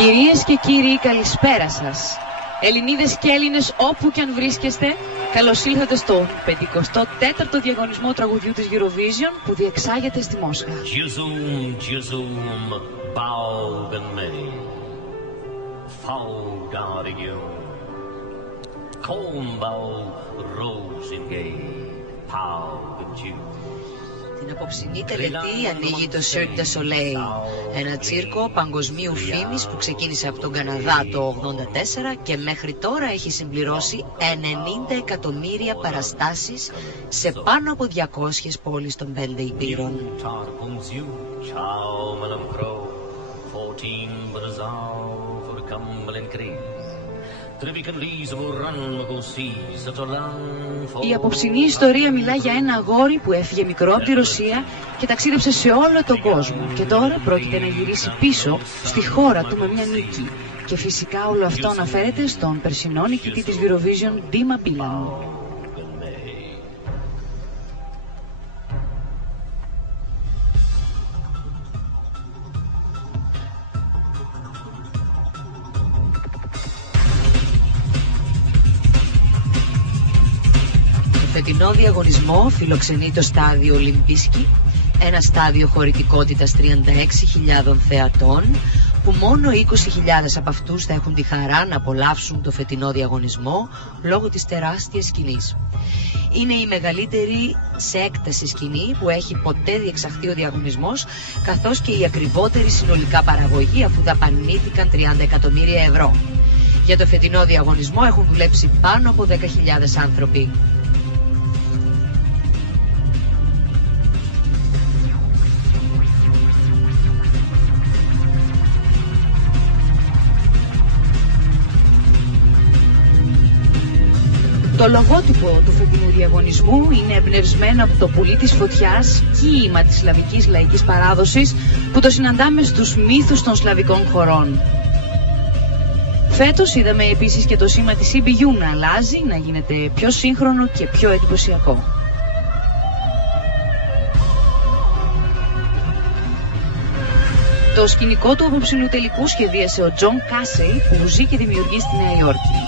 Κυρίες και κύριοι, καλησπέρα σας. Ελληνίδες και Έλληνες όπου και αν βρίσκεστε, καλώς ήλθατε στο 54ο διαγωνισμό τραγουδιού της Eurovision που διεξάγεται στη Μόσχα. Την απόψινή τελετή ανοίγει το Cirque du Soleil, ένα τσίρκο παγκοσμίου φήμης που ξεκίνησε από τον Καναδά το 1984 και μέχρι τώρα έχει συμπληρώσει 90 εκατομμύρια παραστάσεις σε πάνω από 200 πόλεις των 5 υπήρων. Η απόψινή ιστορία μιλά για ένα αγόρι που έφυγε μικρό από τη Ρωσία και ταξίδεψε σε όλο τον κόσμο και τώρα πρόκειται να γυρίσει πίσω στη χώρα του με μια νίκη. Και φυσικά όλο αυτό αναφέρεται στον περσινό νικητή της Eurovision, Dima Bilan. Το φετινό διαγωνισμό φιλοξενεί το στάδιο Ολυμπίσκι, ένα στάδιο χωρητικότητας 36.000 θεατών, που μόνο 20.000 από αυτούς θα έχουν τη χαρά να απολαύσουν το φετινό διαγωνισμό λόγω της τεράστιας σκηνής. Είναι η μεγαλύτερη σε έκταση σκηνή που έχει ποτέ διεξαχθεί ο διαγωνισμός, καθώς και η ακριβότερη συνολικά παραγωγή, αφού δαπανήθηκαν 30 εκατομμύρια ευρώ. Για το φετινό διαγωνισμό έχουν δουλέψει πάνω από 10.000 άνθρωποι. Το λογότυπο του φετινού διαγωνισμού είναι εμπνευσμένο από το πουλί της φωτιάς, κύημα της σλαβικής λαϊκής παράδοσης που το συναντάμε στους μύθους των σλαβικών χωρών. Φέτος είδαμε επίσης και το σήμα της EBU να αλλάζει, να γίνεται πιο σύγχρονο και πιο εντυπωσιακό. Το σκηνικό του απόψινού τελικού σχεδίασε ο Τζον Κάσεϊ, που ζει και δημιουργεί στη Νέα Υόρκη.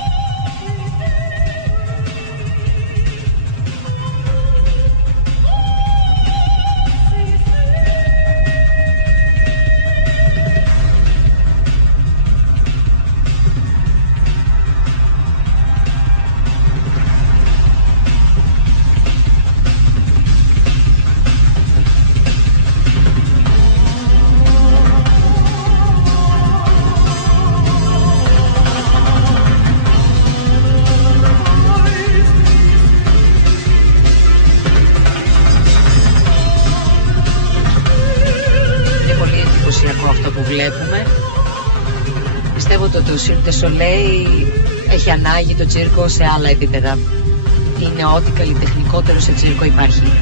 Αυτό που βλέπουμε, πιστεύω ότι το Cirque du Soleil έχει ανάγει το τσίρκο σε άλλα επίπεδα. Είναι ό,τι καλλιτεχνικότερο σε τσίρκο υπάρχει.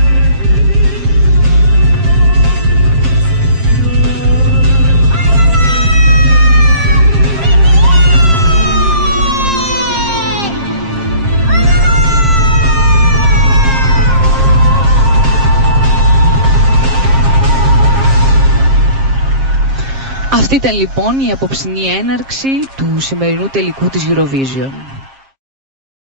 Αυτή ήταν λοιπόν η απόψινή έναρξη του σημερινού τελικού της Eurovision.